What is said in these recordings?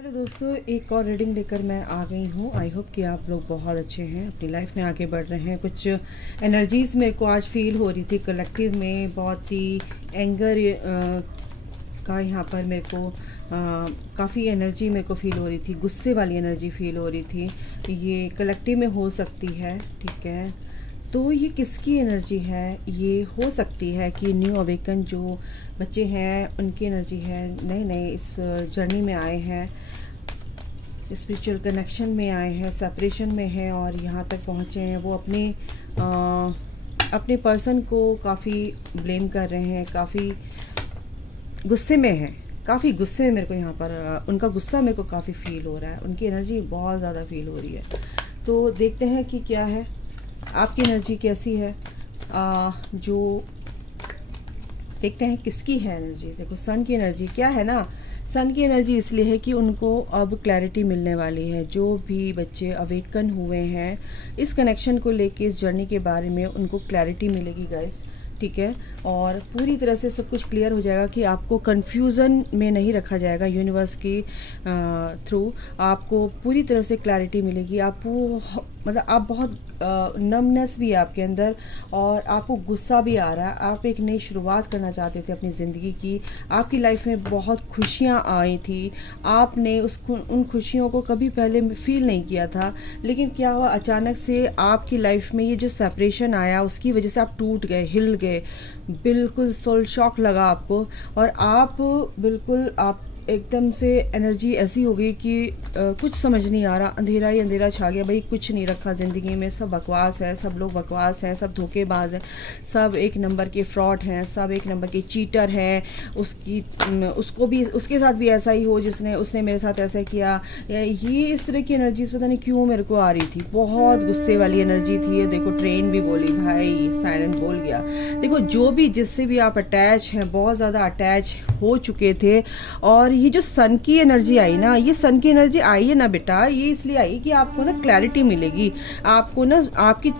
Hello दोस्तों, एक और रीडिंग लेकर मैं आ गई हूँ। आई होप कि आप लोग बहुत अच्छे हैं, अपनी लाइफ में आगे बढ़ रहे हैं। कुछ एनर्जीज़ मेरे को आज फील हो रही थी कलेक्टिव में, बहुत ही एंगर का यहाँ पर मेरे को काफ़ी एनर्जी मेरे को फील हो रही थी, गुस्से वाली एनर्जी फील हो रही थी। ये कलेक्टिव में हो सकती है, ठीक है। तो ये किसकी एनर्जी है? ये हो सकती है कि न्यू अवेकन जो बच्चे हैं उनकी एनर्जी है, नए नए इस जर्नी में आए हैं, स्पिरिचुअल कनेक्शन में आए हैं, सेपरेशन में हैं और यहाँ तक पहुँचे हैं। वो अपने पर्सन को काफ़ी ब्लेम कर रहे हैं, काफ़ी गुस्से में हैं, काफ़ी गुस्से में। मेरे को यहाँ पर उनका गुस्सा मेरे को काफ़ी फील हो रहा है, उनकी एनर्जी बहुत ज़्यादा फील हो रही है। तो देखते हैं कि क्या है, आपकी एनर्जी कैसी है। जो देखते हैं किसकी है एनर्जी। देखो सन की एनर्जी क्या है ना, सन की एनर्जी इसलिए है कि उनको अब क्लैरिटी मिलने वाली है। जो भी बच्चे अवेकन हुए हैं इस कनेक्शन को लेके, इस जर्नी के बारे में उनको क्लैरिटी मिलेगी गाइस, ठीक है। और पूरी तरह से सब कुछ क्लियर हो जाएगा कि आपको कंफ्यूजन में नहीं रखा जाएगा। यूनिवर्स की थ्रू आपको पूरी तरह से क्लैरिटी मिलेगी। आपको मतलब आप बहुत नमनेस भी है आपके अंदर और आपको गुस्सा भी आ रहा है। आप एक नई शुरुआत करना चाहते थे अपनी ज़िंदगी की, आपकी लाइफ में बहुत खुशियाँ आई थी, आपने उन खुशियों को कभी पहले फील नहीं किया था। लेकिन क्या हुआ, अचानक से आपकी लाइफ में ये जो सेपरेशन आया उसकी वजह से आप टूट गए, हिल गए, बिल्कुल सोल शॉक लगा आपको। और आप बिल्कुल आप एकदम से एनर्जी ऐसी हो गई कि कुछ समझ नहीं आ रहा, अंधेरा ही अंधेरा छा गया। भाई कुछ नहीं रखा ज़िंदगी में, सब बकवास है, सब लोग बकवास हैं, सब धोखेबाज हैं, सब एक नंबर के फ्रॉड हैं, सब एक नंबर के चीटर हैं। उसको भी, उसके साथ भी ऐसा ही हो उसने मेरे साथ ऐसा किया। ये इस तरह की एनर्जीज पता नहीं क्यों मेरे को आ रही थी, बहुत गुस्से वाली एनर्जी थी। ये देखो ट्रेन भी बोली, भाई साइलेंट बोल गया। देखो जो भी जिससे भी आप अटैच हैं, बहुत ज़्यादा अटैच हो चुके थे। और ये जो सन की एनर्जी आई ना, ये सन की एनर्जी आई है ना बेटा, ये इसलिए आई कि आपको ना क्लैरिटी मिलेगी। आपको ना आपकी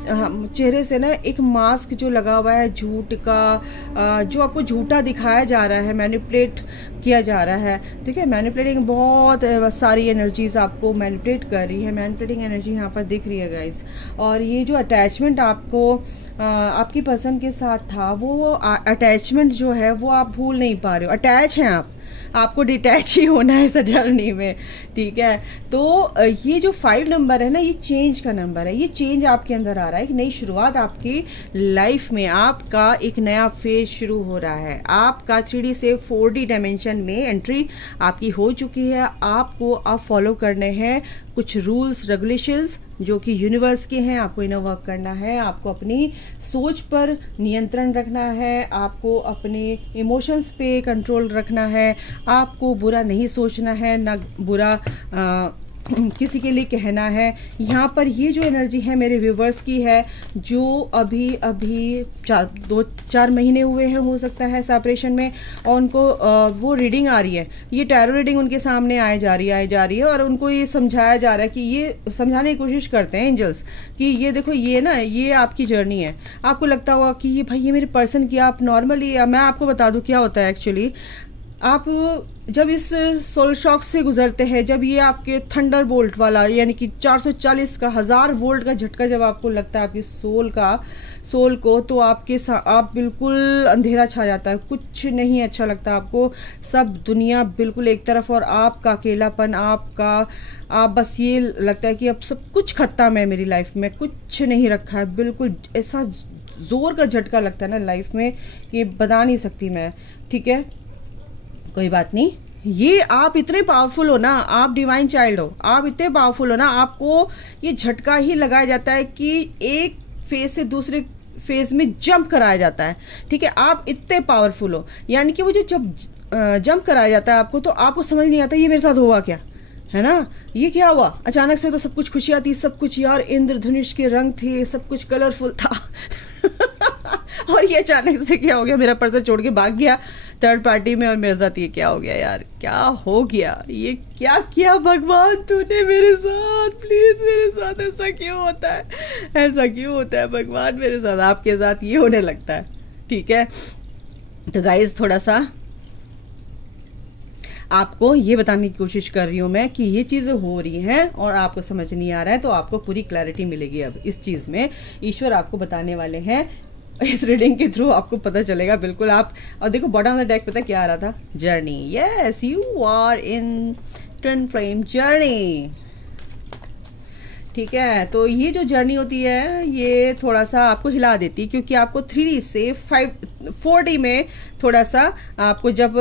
चेहरे से ना एक मास्क जो लगा हुआ है झूठ का, जो आपको झूठा दिखाया जा रहा है, मैनिपुलेट किया जा रहा है, ठीक है। मैनिपुलेटिंग बहुत सारी एनर्जीज आपको मैनिपुलेट कर रही है, मैनिपुलेटिंग एनर्जी यहाँ पर दिख रही है गाइज। और ये जो अटैचमेंट आपको आपकी पर्सन के साथ था, वो अटैचमेंट जो है वो आप भूल नहीं पा रहे हो। अटैच हैं आपको डिटैच ही होना है इस जर्नी में, ठीक है। तो ये जो 5 नंबर है ना, ये चेंज का नंबर है। ये चेंज आपके अंदर आ रहा है, एक नई शुरुआत आपकी लाइफ में, आपका एक नया फेज शुरू हो रहा है। आपका 3D से 4D डायमेंशन में एंट्री आपकी हो चुकी है। आपको अब फॉलो करने हैं कुछ रूल्स रेगुलेशंस जो कि यूनिवर्स के हैं। आपको इनर वर्क करना है, आपको अपनी सोच पर नियंत्रण रखना है, आपको अपने इमोशंस पे कंट्रोल रखना है, आपको बुरा नहीं सोचना है, ना बुरा किसी के लिए कहना है। यहाँ पर ये जो एनर्जी है मेरे व्यूवर्स की है, जो अभी 2-4 महीने हुए हैं हो सकता है सेपरेशन में, और उनको वो रीडिंग आ रही है, ये टैरो रीडिंग उनके सामने आए जा रही है और उनको ये समझाया जा रहा है कि ये समझाने की कोशिश करते हैं एंजल्स कि ये देखो, ये ना ये आपकी जर्नी है। आपको लगता होगा कि ये भाई ये मेरे पर्सन की, आप नॉर्मली, मैं आपको बता दूं क्या होता है एक्चुअली। आप जब इस सोल शॉक से गुजरते हैं, जब ये आपके थंडर बोल्ट वाला यानी कि 440 का 1000 वोल्ट का झटका जब आपको लगता है आपकी सोल को, तो आप बिल्कुल अंधेरा छा जाता है, कुछ नहीं अच्छा लगता आपको, सब दुनिया बिल्कुल एक तरफ और आपका अकेलापन, आप बस ये लगता है कि अब सब कुछ खत्म है मेरी लाइफ में, कुछ नहीं रखा है। बिल्कुल ऐसा जोर का झटका लगता है ना लाइफ में, ये बता नहीं सकती मैं, ठीक है। कोई बात नहीं, ये आप इतने पावरफुल हो ना, आप डिवाइन चाइल्ड हो, आप इतने पावरफुल हो ना, आपको ये झटका ही लगाया जाता है कि एक फेज से दूसरे फेज में जंप कराया जाता है, ठीक है। आप इतने पावरफुल हो, यानी कि वो जो जब जंप कराया जाता है आपको, तो आपको समझ नहीं आता ये मेरे साथ हुआ क्या, है ना, ये क्या हुआ। अचानक से तो सब कुछ खुशियां थी, सब कुछ यार इंद्रधनुष के रंग थे, सब कुछ कलरफुल था और ये अचानक से क्या हो गया, मेरा पर्सन छोड़ के भाग गया थर्ड पार्टी में, और मेरे साथ ये क्या हो गया यार, क्या हो गया, ये क्या किया भगवान तूने मेरे साथ, प्लीज मेरे साथ ऐसा क्यों होता है, ऐसा क्यों होता है भगवान मेरे साथ, आपके साथ ये होने लगता है, ठीक है। तो गाइज थोड़ा सा आपको ये बताने की कोशिश कर रही हूँ मैं कि ये चीज़ें हो रही हैं और आपको समझ नहीं आ रहा है, तो आपको पूरी क्लैरिटी मिलेगी अब इस चीज़ में। ईश्वर आपको बताने वाले हैं इस रीडिंग के थ्रू, आपको पता चलेगा बिल्कुल। आप और देखो बॉटम ऑफ द डेक पता क्या आ रहा था, journey. Yes, you are in twin flame journey, ठीक है। तो ये जो जर्नी होती है ये थोड़ा सा आपको हिला देती है, क्योंकि आपको 3D से 4D में थोड़ा सा आपको जब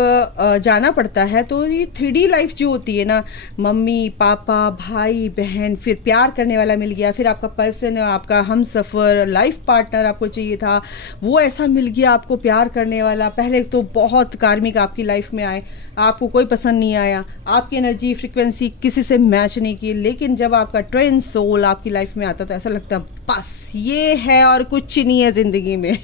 जाना पड़ता है, तो ये 3D लाइफ जो होती है ना, मम्मी पापा भाई बहन, फिर प्यार करने वाला मिल गया, फिर आपका पर्सन, आपका हम सफ़र लाइफ पार्टनर आपको चाहिए था, वो ऐसा मिल गया आपको प्यार करने वाला। पहले तो बहुत कार्मिक आपकी लाइफ में आए, आपको कोई पसंद नहीं आया, आपकी एनर्जी फ्रिक्वेंसी किसी से मैच नहीं की, लेकिन जब आपका ट्विन सोल आपकी लाइफ में आता तो ऐसा लगता है बस ये है और कुछ नहीं है ज़िंदगी में।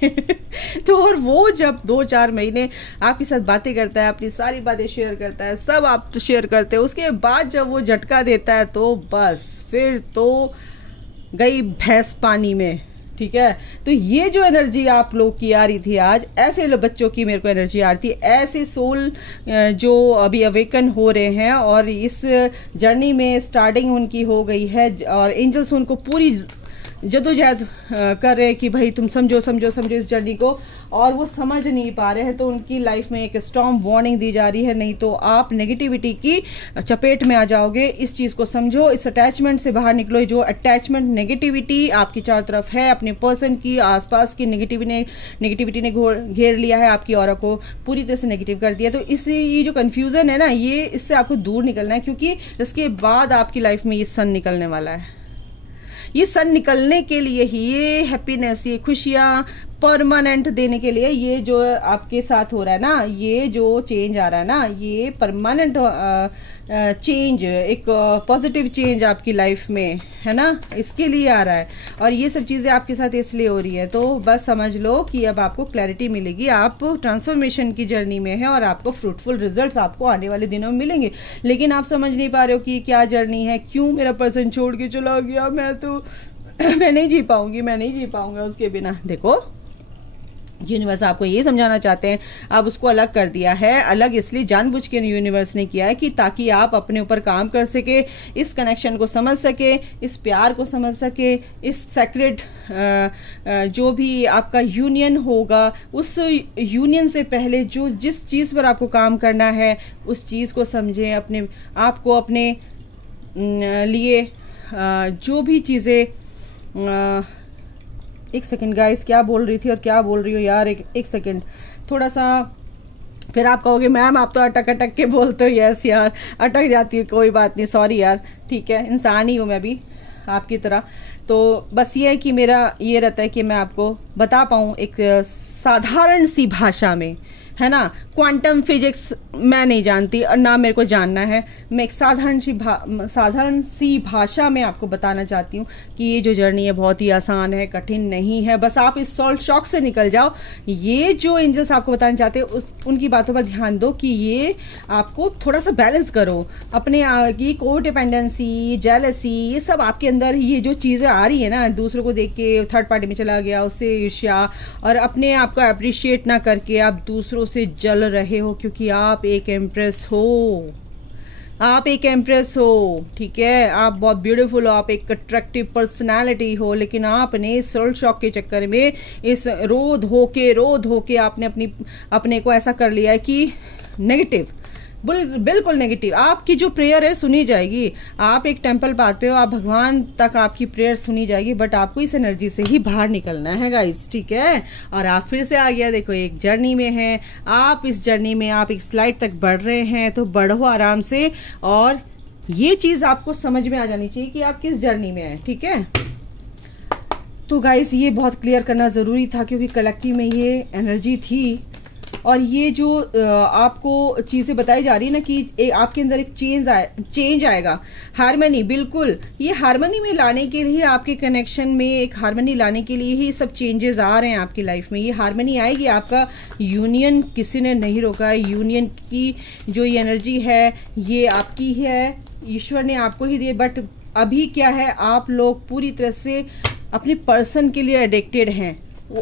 तो और वो जब 2-4 महीने आपके साथ बातें करता है, अपनी सारी बातें शेयर करता है, सब आप शेयर करते हो, उसके बाद जब वो झटका देता है तो बस फिर तो गई भैंस पानी में, ठीक है। तो ये जो एनर्जी आप लोग की आ रही थी आज, ऐसे बच्चों की मेरे को एनर्जी आ रही थी, ऐसे सोल जो अभी अवेकन हो रहे हैं और इस जर्नी में स्टार्टिंग उनकी हो गई है, और एंजल्स उनको पूरी जदोजहद कर रहे हैं कि भाई तुम समझो समझो समझो इस जर्नी को, और वो समझ नहीं पा रहे हैं। तो उनकी लाइफ में एक स्ट्रॉन्ग वार्निंग दी जा रही है, नहीं तो आप नेगेटिविटी की चपेट में आ जाओगे। इस चीज़ को समझो, इस अटैचमेंट से बाहर निकलो। जो अटैचमेंट नेगेटिविटी आपकी चारों तरफ है, अपने पर्सन की आसपास की नेगेटिविटी ने घेर लिया है, आपकी ऑरा को पूरी तरह से नेगेटिव कर दिया। तो इससे ये जो कन्फ्यूज़न है ना, ये इससे आपको दूर निकलना है, क्योंकि इसके बाद आपकी लाइफ में ये सन निकलने वाला है। ये सन निकलने के लिए ही, ये हैप्पीनेस, ये खुशियाँ परमानेंट देने के लिए, ये जो आपके साथ हो रहा है ना, ये जो चेंज आ रहा है ना, ये परमानेंट चेंज, एक पॉजिटिव चेंज आपकी लाइफ में है ना, इसके लिए आ रहा है। और ये सब चीज़ें आपके साथ इसलिए हो रही है। तो बस समझ लो कि अब आपको क्लैरिटी मिलेगी, आप ट्रांसफॉर्मेशन की जर्नी में है और आपको फ्रूटफुल रिजल्ट्स आपको आने वाले दिनों में मिलेंगे। लेकिन आप समझ नहीं पा रहे हो कि क्या जर्नी है, क्यों मेरा पर्सन छोड़ के चला गया, मैं नहीं जी पाऊंगी, मैं नहीं जी पाऊंगा उसके बिना। देखो यूनिवर्स आपको ये समझाना चाहते हैं, अब उसको अलग कर दिया है। अलग इसलिए जानबूझ के यूनिवर्स ने किया है कि ताकि आप अपने ऊपर काम कर सके, इस कनेक्शन को समझ सके, इस प्यार को समझ सके, इस सेक्रेट जो भी आपका यूनियन होगा, उस यूनियन से पहले जो जिस चीज़ पर आपको काम करना है उस चीज़ को समझें। अपने आपको अपने लिए जो भी चीज़ें, एक सेकेंड गाइस, क्या बोल रही थी और क्या बोल रही हो यार, एक सेकेंड, थोड़ा सा। फिर आप कहोगे मैम आप तो अटक अटक के बोलते हो। यस यार, अटक जाती हूँ, कोई बात नहीं, सॉरी यार, ठीक है, इंसान ही हूँ मैं भी आपकी तरह। तो बस ये है कि मेरा ये रहता है कि मैं आपको बता पाऊँ एक साधारण सी भाषा में, है ना। क्वांटम फिजिक्स मैं नहीं जानती और ना मेरे को जानना है, मैं एक साधारण सी भाषा में आपको बताना चाहती हूँ कि ये जो जर्नी है बहुत ही आसान है, कठिन नहीं है। बस आप इस सॉल्ट शॉक से निकल जाओ। ये जो एंजल्स आपको बताना चाहते हैं उनकी बातों पर ध्यान दो कि ये आपको थोड़ा सा बैलेंस करो। अपने की को डिपेंडेंसी, जेलसी, ये सब आपके अंदर ये जो चीज़ें आ रही है ना, दूसरों को देख के थर्ड पार्टी में चला गया, उससे ईर्ष्या, और अपने आप को अप्रिशिएट ना करके आप दूसरों से जल रहे हो, क्योंकि आप एक एम्प्रेस हो, आप एक एम्प्रेस हो, ठीक है। आप बहुत ब्यूटीफुल हो, आप एक अट्रैक्टिव पर्सनालिटी हो, लेकिन आपने सोल शॉक के चक्कर में इस रो धो के आपने अपने को ऐसा कर लिया है कि नेगेटिव, बिल्कुल नेगेटिव। आपकी जो प्रेयर है सुनी जाएगी, आप एक टेंपल पाथ पे हो, आप भगवान तक आपकी प्रेयर सुनी जाएगी, बट आपको इस एनर्जी से ही बाहर निकलना है गाइस, ठीक है। और आप फिर से आ गया, देखो एक जर्नी में हैं आप, इस जर्नी में आप एक स्लाइड तक बढ़ रहे हैं, तो बढ़ो आराम से। और ये चीज़ आपको समझ में आ जानी चाहिए कि आप किस जर्नी में हैं, ठीक है। तो गाइस ये बहुत क्लियर करना ज़रूरी था, क्योंकि कलेक्टिव में ये एनर्जी थी। और ये जो आपको चीज़ें बताई जा रही है ना कि आपके अंदर एक चेंज आएगा, हार्मनी, बिल्कुल ये हार्मनी में लाने के लिए, आपके कनेक्शन में एक हार्मनी लाने के लिए ही सब चेंजेस आ रहे हैं आपकी लाइफ में। ये हार्मनी आएगी, आपका यूनियन किसी ने नहीं रोका है। यूनियन की जो ये एनर्जी है ये आपकी है, ईश्वर ने आपको ही दी। बट अभी क्या है, आप लोग पूरी तरह से अपने पर्सन के लिए एडिक्टेड हैं,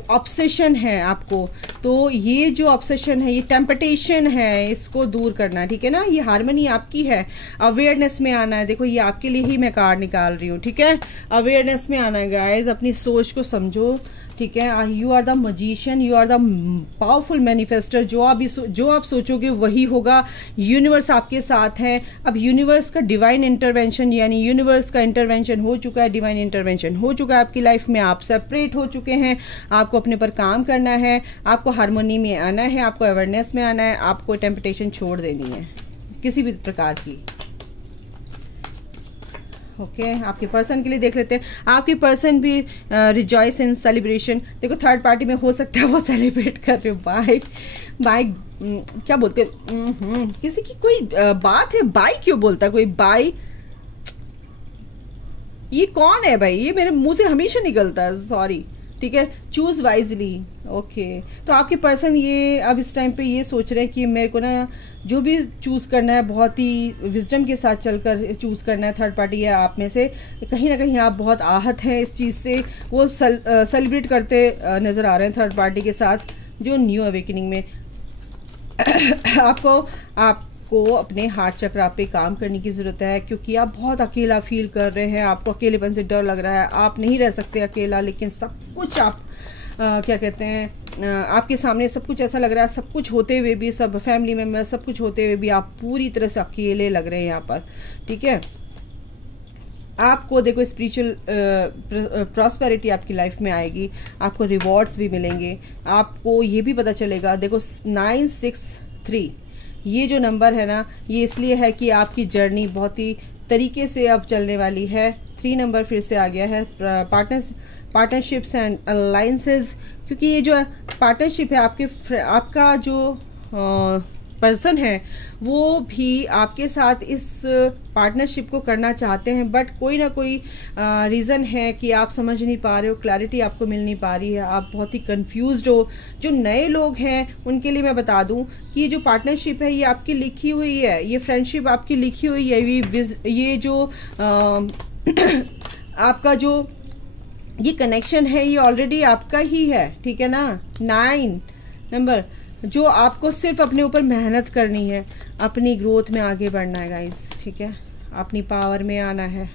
ऑब्सेशन है आपको, तो ये जो ऑब्सेशन है, ये टेम्पटेशन है, इसको दूर करना है, ठीक है ना। ये हार्मनी आपकी है, अवेयरनेस में आना है। देखो ये आपके लिए ही मैं कार्ड निकाल रही हूँ, ठीक है। अवेयरनेस में आना है गाइज, अपनी सोच को समझो, ठीक है। You are the magician, you are the powerful manifester. जो आप सोचोगे वही होगा। यूनिवर्स आपके साथ है। अब यूनिवर्स का डिवाइन इंटरवेंशन, यानी यूनिवर्स का इंटरवेंशन हो चुका है, डिवाइन इंटरवेंशन हो चुका है आपकी लाइफ में। आप सेपरेट हो चुके हैं, आपको अपने पर काम करना है, आपको हार्मोनी में आना है, आपको अवेयरनेस में आना है, आपको टेम्पटेशन छोड़ देनी है किसी भी प्रकार की। ओके आपके पर्सन के लिए देख लेते हैं। आपके पर्सन भी रिजॉइस इन सेलिब्रेशन। देखो थर्ड पार्टी में हो सकता है वो सेलिब्रेट कर रहे हो बाय बाय, क्या बोलते हैं, किसी की कोई बात है, बाय क्यों बोलता है कोई, बाय, ये कौन है भाई, ये मेरे मुंह से हमेशा निकलता है, सॉरी, ठीक है। Choose wisely. ओके तो आपके पर्सन ये अब इस टाइम पे ये सोच रहे हैं कि मेरे को ना जो भी चूज करना है बहुत ही विजडम के साथ चलकर चूज करना है। थर्ड पार्टी है आप में से, कहीं ना कहीं आप बहुत आहत हैं इस चीज से, वो सेलिब्रेट करते नजर आ रहे हैं थर्ड पार्टी के साथ जो न्यू अवेकनिंग में आपको अपने हार्ट चक्र पे काम करने की ज़रूरत है, क्योंकि आप बहुत अकेला फील कर रहे हैं, आपको अकेलेपन से डर लग रहा है, आप नहीं रह सकते अकेला, लेकिन सब कुछ आप क्या कहते हैं, आपके सामने सब कुछ ऐसा लग रहा है, सब कुछ होते हुए भी, सब फैमिली मेम्बर सब कुछ होते हुए भी आप पूरी तरह से अकेले लग रहे हैं यहाँ पर, ठीक है। आपको देखो स्पिरिचुअल प्रॉस्पेरिटी आपकी लाइफ में आएगी, आपको रिवॉर्ड्स भी मिलेंगे, आपको ये भी पता चलेगा। देखो 963 ये जो नंबर है ना, ये इसलिए है कि आपकी जर्नी बहुत ही तरीके से अब चलने वाली है। 3 नंबर फिर से आ गया है, पार्टनरशिप्स एंड अलायंसेस, क्योंकि ये जो पार्टनरशिप है आपका जो पर्सन है वो भी आपके साथ इस पार्टनरशिप को करना चाहते हैं, बट कोई ना कोई रीज़न है कि आप समझ नहीं पा रहे हो, क्लैरिटी आपको मिल नहीं पा रही है, आप बहुत ही कंफ्यूज्ड हो। जो नए लोग हैं उनके लिए मैं बता दूं कि ये जो पार्टनरशिप है ये आपकी लिखी हुई है, ये फ्रेंडशिप आपकी लिखी हुई है, ये जो आपका जो ये कनेक्शन है ये ऑलरेडी आपका ही है, ठीक है ना। 9 नंबर जो आपको सिर्फ अपने ऊपर मेहनत करनी है, अपनी ग्रोथ में आगे बढ़ना है गाइस, ठीक है। अपनी पावर में आना है,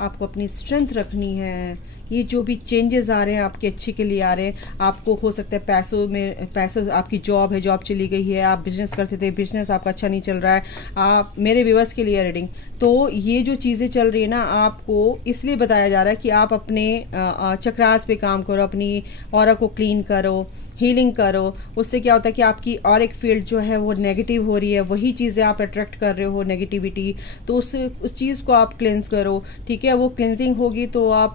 आपको अपनी स्ट्रेंथ रखनी है। ये जो भी चेंजेस आ रहे हैं आपके अच्छे के लिए आ रहे हैं। आपको हो सकता है पैसों आपकी जॉब है, जॉब चली गई है, आप बिजनेस करते थे, बिजनेस आपका अच्छा नहीं चल रहा है, आप मेरे व्यूअर्स के लिए रीडिंग, तो ये जो चीज़ें चल रही है ना, आपको इसलिए बताया जा रहा है कि आप अपने चक्रास पे काम करो, अपनी ऑरा को क्लीन करो, हीलिंग करो। उससे क्या होता है कि आपकी और एक फील्ड जो है वो नेगेटिव हो रही है, वही चीज़ें आप अट्रैक्ट कर रहे हो नेगेटिविटी, तो उस चीज़ को आप क्लेंस करो, ठीक है। वो क्लेंजिंग होगी तो आप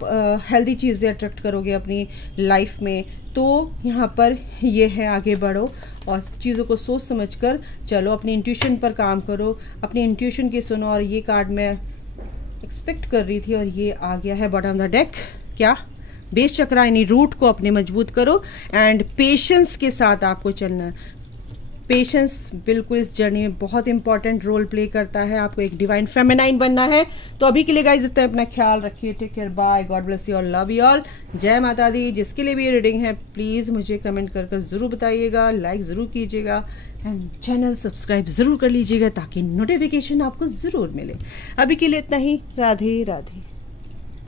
हेल्दी चीज़ें अट्रैक्ट करोगे अपनी लाइफ में। तो यहाँ पर ये है, आगे बढ़ो और चीज़ों को सोच समझ कर चलो, अपनी इंट्यूशन पर काम करो, अपनी इंट्यूशन की सुनो। और ये कार्ड मैं एक्सपेक्ट कर रही थी और ये आ गया है बॉटम ऑफ द डेक। क्या? बेस चक्र यानी रूट को अपने मजबूत करो एंड पेशेंस के साथ आपको चलना है। पेशेंस बिल्कुल इस जर्नी में बहुत इंपॉर्टेंट रोल प्ले करता है। आपको एक डिवाइन फेमिनाइन बनना है। तो अभी के लिए गाइस इतना, अपना ख्याल रखिए, take care, bye, God bless you all, love you all, जय माता दी। जिसके लिए भी ये रीडिंग है प्लीज़ मुझे कमेंट कर ज़रूर बताइएगा, लाइक ज़रूर कीजिएगा एंड चैनल सब्सक्राइब ज़रूर कर लीजिएगा ताकि नोटिफिकेशन आपको ज़रूर मिले। अभी के लिए इतना ही, राधे राधे।